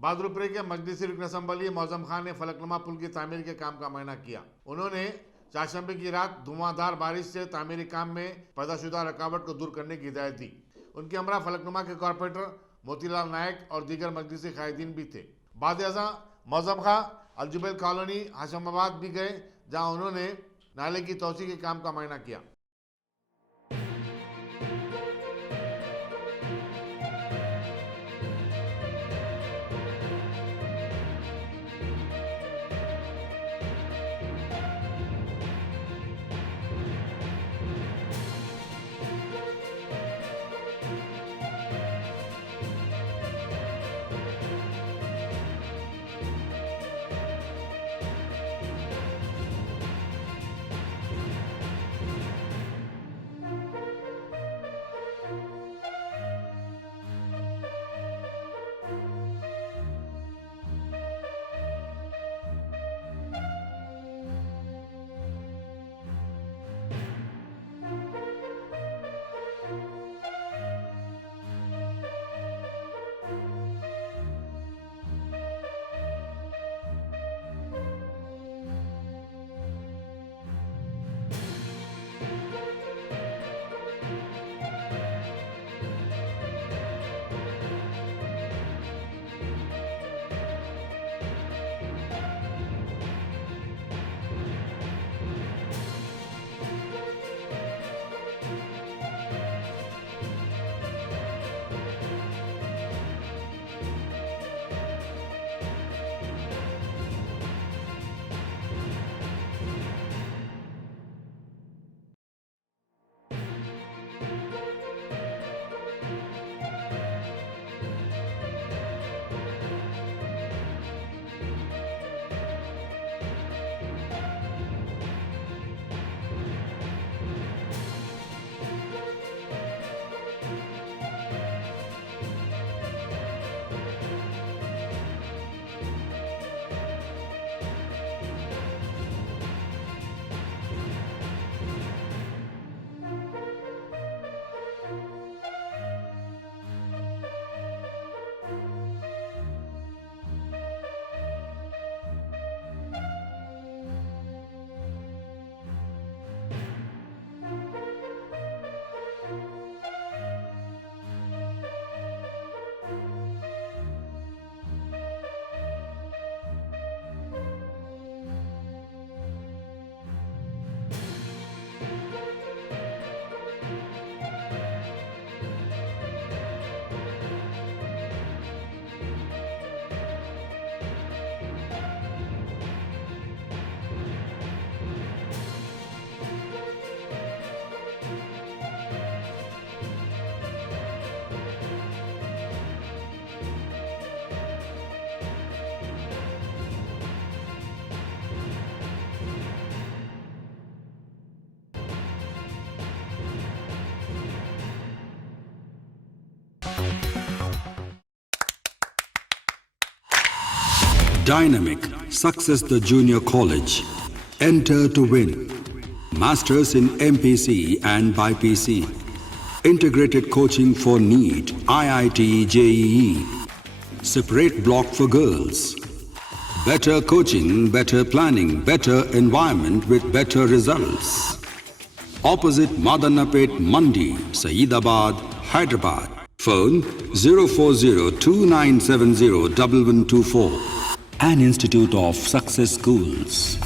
बादरुपुरे के मजलिसी रुकन असम्बली मौजम खान ने फलकनुमा पुल की तामीर के काम का मुआयना किया। उन्होंने चारशंबे की रात धुआंधार बारिश से तामीरी काम में पैदाशुदा रुकावट को दूर करने की हिदायत दी। उनके हमरा फलकनुमा के कॉर्पोरेटर मोतीलाल नायक और दीगर मजलिसी कायदीन भी थे। बाद अज़ां मौजम खां अलजुबैल कॉलोनी हाशमाबाद भी गए, जहां उन्होंने नाले की तोसी के काम का मुआयना किया। Dynamic Success the Junior College. Enter to win. Masters in MPC and BPC. Integrated coaching for NEET, IIT, JEE. Separate block for girls. Better coaching, better planning, better environment with better results. Opposite Madanapet Mandi, Saeedabad, Hyderabad. Phone 04029701124. An Institute of Success Schools.